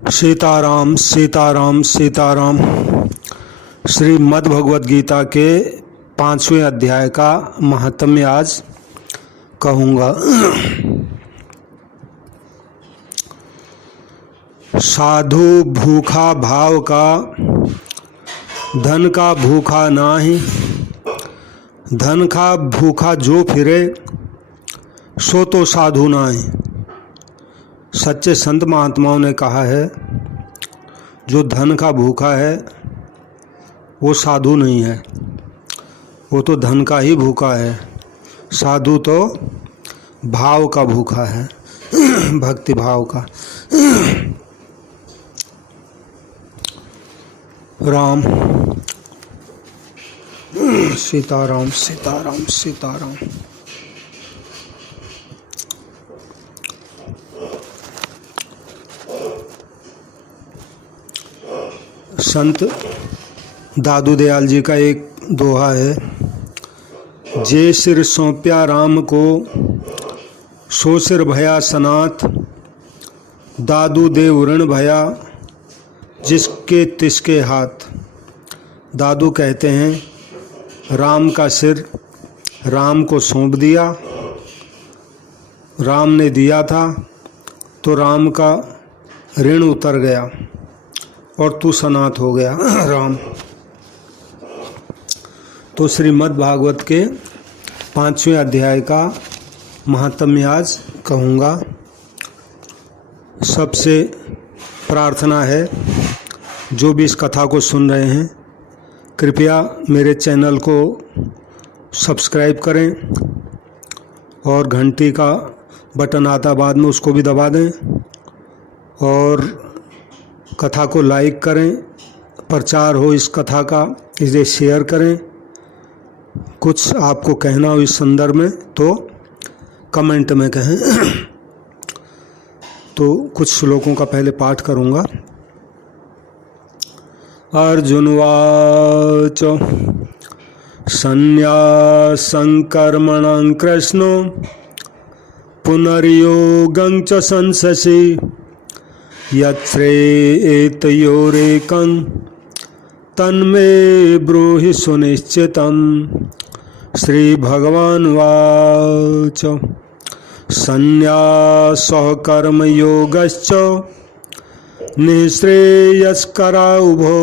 सीताराम सीताराम सीताराम। श्रीमद् भगवद गीता के 5वें अध्याय का महात्म्य आज कहूँगा। साधु भूखा भाव का, धन का भूखा नाही। धन का भूखा जो फिरे, सो तो साधु नाही। सच्चे संत महात्माओं ने कहा है, जो धन का भूखा है वो साधु नहीं है, वो तो धन का ही भूखा है। साधु तो भाव का भूखा है, भक्ति भाव का। राम सीताराम सीताराम सीताराम। संत दादू दयाल जी का एक दोहा है, जे सिर सौंप्या राम को, सो सिर भया सनाथ। दादू देव ऋण भया, जिसके तिसके हाथ। दादू कहते हैं, राम का सिर राम को सौंप दिया, राम ने दिया था तो राम का ऋण उतर गया और तू सनाथ हो गया राम। तो श्रीमद् भागवत के 5वें अध्याय का महात्म्य आज कहूँगा। सबसे प्रार्थना है, जो भी इस कथा को सुन रहे हैं, कृपया मेरे चैनल को सब्सक्राइब करें और घंटी का बटन आता बाद में उसको भी दबा दें और कथा को लाइक करें, प्रचार हो इस कथा का, इसे शेयर करें। कुछ आपको कहना हो इस संदर्भ में तो कमेंट में कहें। तो कुछ श्लोकों का पहले पाठ करूँगा। अर्जुनवाच संन्यासं कर्मणां कृष्णो पुनर्योगं च संससि यत्श्रेयेतयोरेकं तन्मे ब्रूहि सुनिश्चितं। श्री भगवान वाच संन्यासः कर्मयोगश्च निःश्रेयस्करा उभौ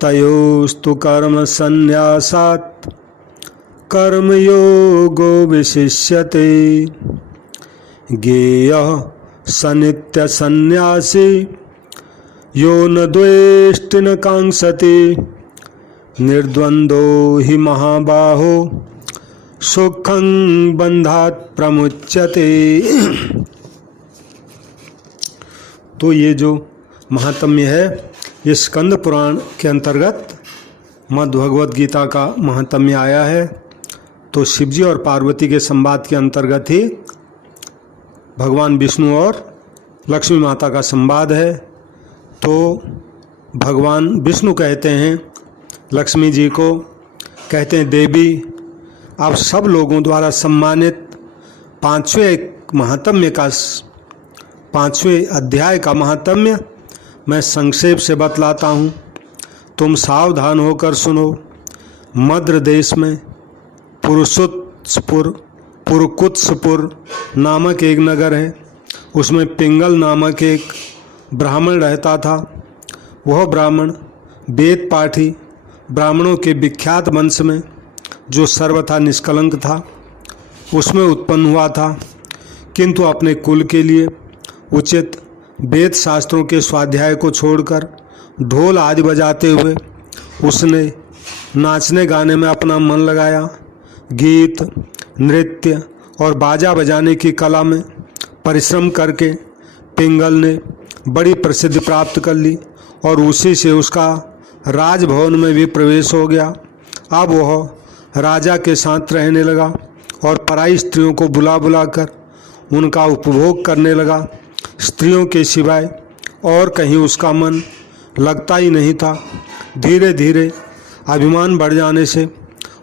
तयोस्तु कर्म संन्यासात् कर्मयोगो विशिष्यते। ज्ञेयः स नित्य सन्यासी यो न द्वेष्टि न कांक्षति निर्द्वंद्वो हि महाबाहो सुखं बंधात् प्रमुच्यते। तो ये जो महात्म्य है, ये स्कंद पुराण के अंतर्गत मद् भगवद गीता का महात्म्य आया है। तो शिवजी और पार्वती के संवाद के अंतर्गत ही भगवान विष्णु और लक्ष्मी माता का संवाद है। तो भगवान विष्णु कहते हैं लक्ष्मी जी को, कहते हैं, देवी आप सब लोगों द्वारा सम्मानित 5वें महात्म्य का, 5वें अध्याय का महात्म्य मैं संक्षेप से बतलाता हूँ, तुम सावधान होकर सुनो। मद्र देश में पुरकुत्सपुर नामक एक नगर है, उसमें पिंगल नामक एक ब्राह्मण रहता था। वह ब्राह्मण वेद पाठी ब्राह्मणों के विख्यात वंश में, जो सर्वथा निष्कलंक था, उसमें उत्पन्न हुआ था। किंतु अपने कुल के लिए उचित वेद शास्त्रों के स्वाध्याय को छोड़कर ढोल आदि बजाते हुए उसने नाचने गाने में अपना मन लगाया। गीत, नृत्य और बाजा बजाने की कला में परिश्रम करके पिंगल ने बड़ी प्रसिद्धि प्राप्त कर ली और उसी से उसका राजभवन में भी प्रवेश हो गया। अब वह राजा के साथ रहने लगा और पराई स्त्रियों को बुला बुलाकर उनका उपभोग करने लगा। स्त्रियों के सिवाय और कहीं उसका मन लगता ही नहीं था। धीरे धीरे अभिमान बढ़ जाने से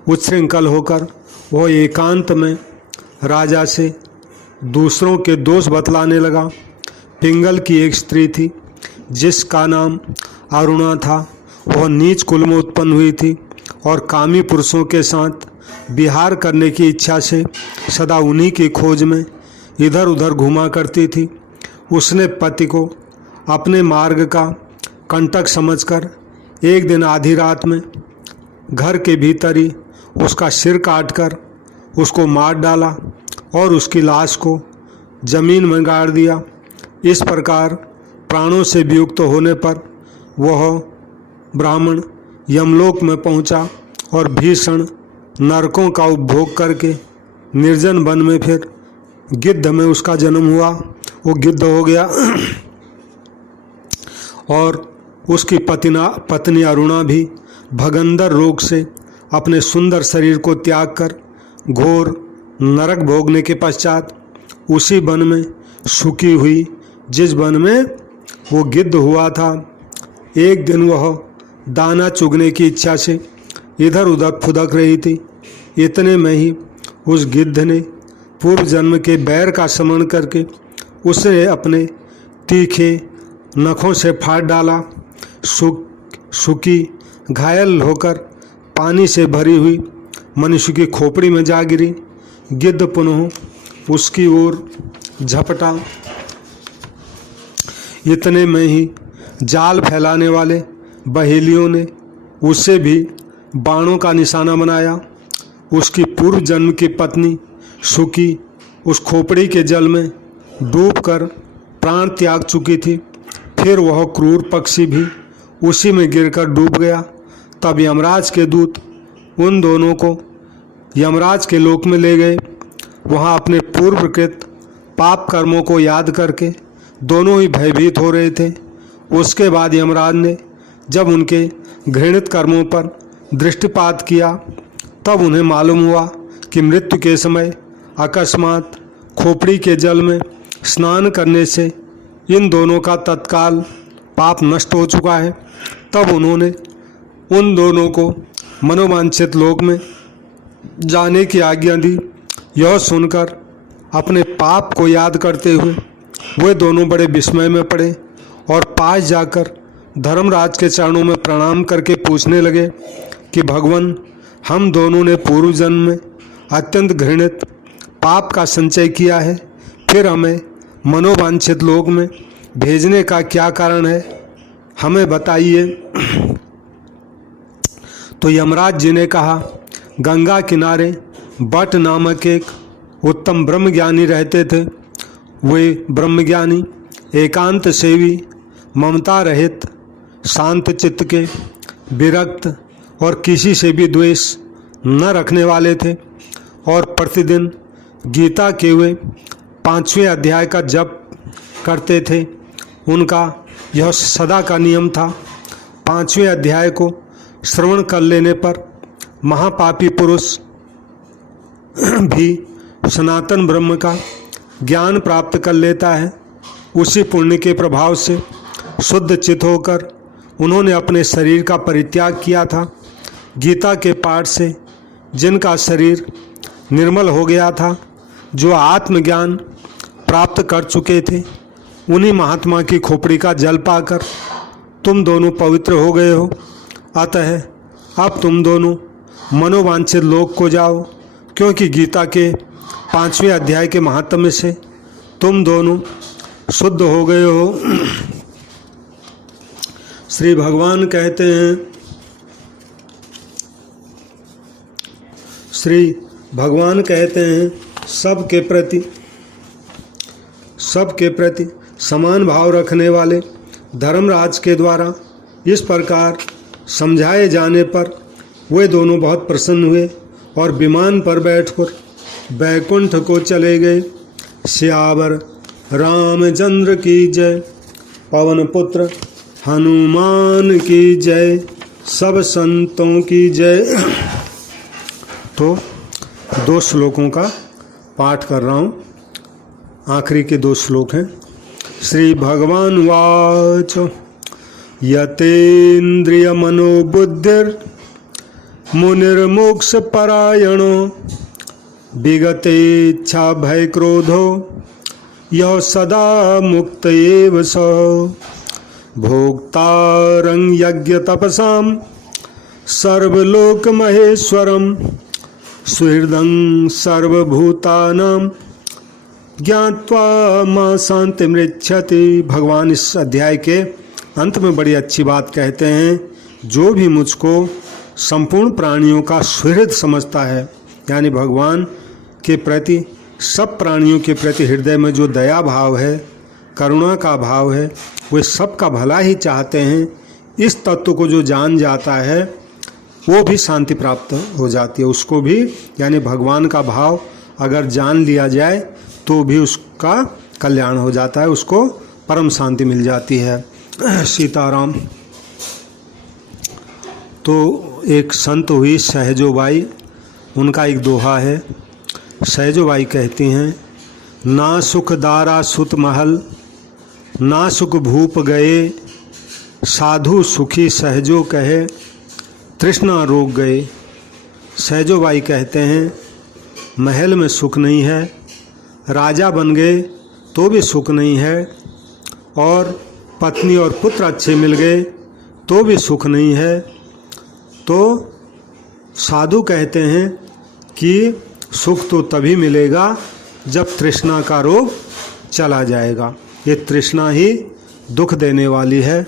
उच्छृंखल होकर वह एकांत में राजा से दूसरों के दोष बतलाने लगा। पिंगल की एक स्त्री थी जिसका नाम अरुणा था। वह नीच कुल में उत्पन्न हुई थी और कामी पुरुषों के साथ विहार करने की इच्छा से सदा उन्हीं की खोज में इधर उधर घूमा करती थी। उसने पति को अपने मार्ग का कंटक समझकर एक दिन आधी रात में घर के भीतर ही उसका सिर काटकर उसको मार डाला और उसकी लाश को जमीन में गाड़ दिया। इस प्रकार प्राणों से वियुक्त होने पर वह ब्राह्मण यमलोक में पहुंचा और भीषण नरकों का उपभोग करके निर्जन वन में फिर गिद्ध में उसका जन्म हुआ। वो गिद्ध हो गया और उसकी पत्नी अरुणा भी भगंदर रोग से अपने सुंदर शरीर को त्याग कर घोर नरक भोगने के पश्चात उसी वन में सुखी हुई जिस वन में वो गिद्ध हुआ था। एक दिन वह दाना चुगने की इच्छा से इधर उधर फुदक रही थी। इतने में ही उस गिद्ध ने पूर्व जन्म के बैर का स्मरण करके उसे अपने तीखे नखों से फाड़ डाला। सूखी घायल होकर पानी से भरी हुई मनुष्य की खोपड़ी में जा गिरी। गिद्ध पुनः उसकी ओर झपटा। इतने में ही जाल फैलाने वाले बहेलियों ने उसे भी बाणों का निशाना बनाया। उसकी पूर्व जन्म की पत्नी सुकी उस खोपड़ी के जल में डूबकर प्राण त्याग चुकी थी। फिर वह क्रूर पक्षी भी उसी में गिरकर डूब गया। तब यमराज के दूत उन दोनों को यमराज के लोक में ले गए। वहाँ अपने पूर्वकृत पाप कर्मों को याद करके दोनों ही भयभीत हो रहे थे। उसके बाद यमराज ने जब उनके घृणित कर्मों पर दृष्टिपात किया तब उन्हें मालूम हुआ कि मृत्यु के समय अकस्मात खोपड़ी के जल में स्नान करने से इन दोनों का तत्काल पाप नष्ट हो चुका है। तब उन्होंने उन दोनों को मनोवांछित लोक में जाने की आज्ञा दी। यह सुनकर अपने पाप को याद करते हुए वे दोनों बड़े विस्मय में पड़े और पास जाकर धर्मराज के चरणों में प्रणाम करके पूछने लगे कि भगवान, हम दोनों ने पूर्व जन्म में अत्यंत घृणित पाप का संचय किया है, फिर हमें मनोवांछित लोक में भेजने का क्या कारण है, हमें बताइए। तो यमराज जी ने कहा, गंगा किनारे बट नामक एक उत्तम ब्रह्मज्ञानी रहते थे। वे ब्रह्मज्ञानी एकांत सेवी, ममता रहित, शांत चित्त के, विरक्त और किसी से भी द्वेष न रखने वाले थे और प्रतिदिन गीता के वे 5वें अध्याय का जप करते थे। उनका यह सदा का नियम था। 5वें अध्याय को श्रवण कर लेने पर महापापी पुरुष भी सनातन ब्रह्म का ज्ञान प्राप्त कर लेता है। उसी पुण्य के प्रभाव से शुद्ध चित्त होकर उन्होंने अपने शरीर का परित्याग किया था। गीता के पाठ से जिनका शरीर निर्मल हो गया था, जो आत्मज्ञान प्राप्त कर चुके थे, उन्हीं महात्मा की खोपड़ी का जल पाकर तुम दोनों पवित्र हो गए हो। अतः अब तुम दोनों मनोवांछित लोक को जाओ, क्योंकि गीता के 5वें अध्याय के महात्म्य से तुम दोनों शुद्ध हो गए हो। श्री भगवान कहते हैं, श्री भगवान कहते हैं, सबके प्रति समान भाव रखने वाले धर्मराज के द्वारा इस प्रकार समझाए जाने पर वे दोनों बहुत प्रसन्न हुए और विमान पर बैठकर बैकुंठ को चले गए। श्यावर रामचंद्र की जय, पवन पुत्र हनुमान की जय, सब संतों की जय। तो 2 श्लोकों का पाठ कर रहा हूँ। आखिरी के 2 श्लोक हैं। श्री भगवान वाच, यतेन्द्रिय मनोबुद्धिर मुनिर्मोक्ष परायणो विगतेच्छा भय क्रोधो यः सदा मुक्त एव स भोक्तारं यज्ञतपसां सर्वलोक महेश्वरम सुहृदं सर्वभूतानां ज्ञात्वा मां शांति मृच्छति। भगवान इस अध्याय के अंत में बड़ी अच्छी बात कहते हैं, जो भी मुझको संपूर्ण प्राणियों का सुहृद समझता है, यानी भगवान के प्रति, सब प्राणियों के प्रति हृदय में जो दया भाव है, करुणा का भाव है, वे सबका भला ही चाहते हैं। इस तत्व को जो जान जाता है वो भी शांति प्राप्त हो जाती है उसको भी, यानी भगवान का भाव अगर जान लिया जाए तो भी उसका कल्याण हो जाता है, उसको परम शांति मिल जाती है। सीताराम। तो एक संत हुई सहजोबाई, उनका एक दोहा है। सहजोबाई कहती हैं, ना सुख दारा सुत महल, ना सुख भूप गए, साधु सुखी सहजो कहे, तृष्णा रोग गए। सहजोबाई कहते हैं, महल में सुख नहीं है, राजा बन गए तो भी सुख नहीं है, और पत्नी और पुत्र अच्छे मिल गए तो भी सुख नहीं है। तो साधु कहते हैं कि सुख तो तभी मिलेगा जब तृष्णा का रोग चला जाएगा। ये तृष्णा ही दुख देने वाली है।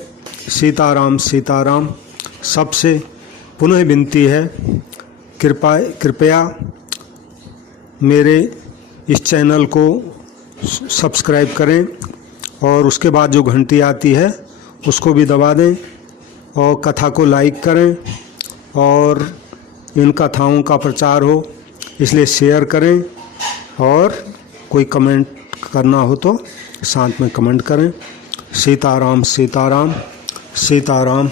सीताराम सीताराम। सबसे पुनः विनती है, कृपया मेरे इस चैनल को सब्सक्राइब करें और उसके बाद जो घंटी आती है उसको भी दबा दें, और कथा को लाइक करें, और इन कथाओं का प्रचार हो इसलिए शेयर करें, और कोई कमेंट करना हो तो साथ में कमेंट करें। सीताराम सीताराम सीताराम।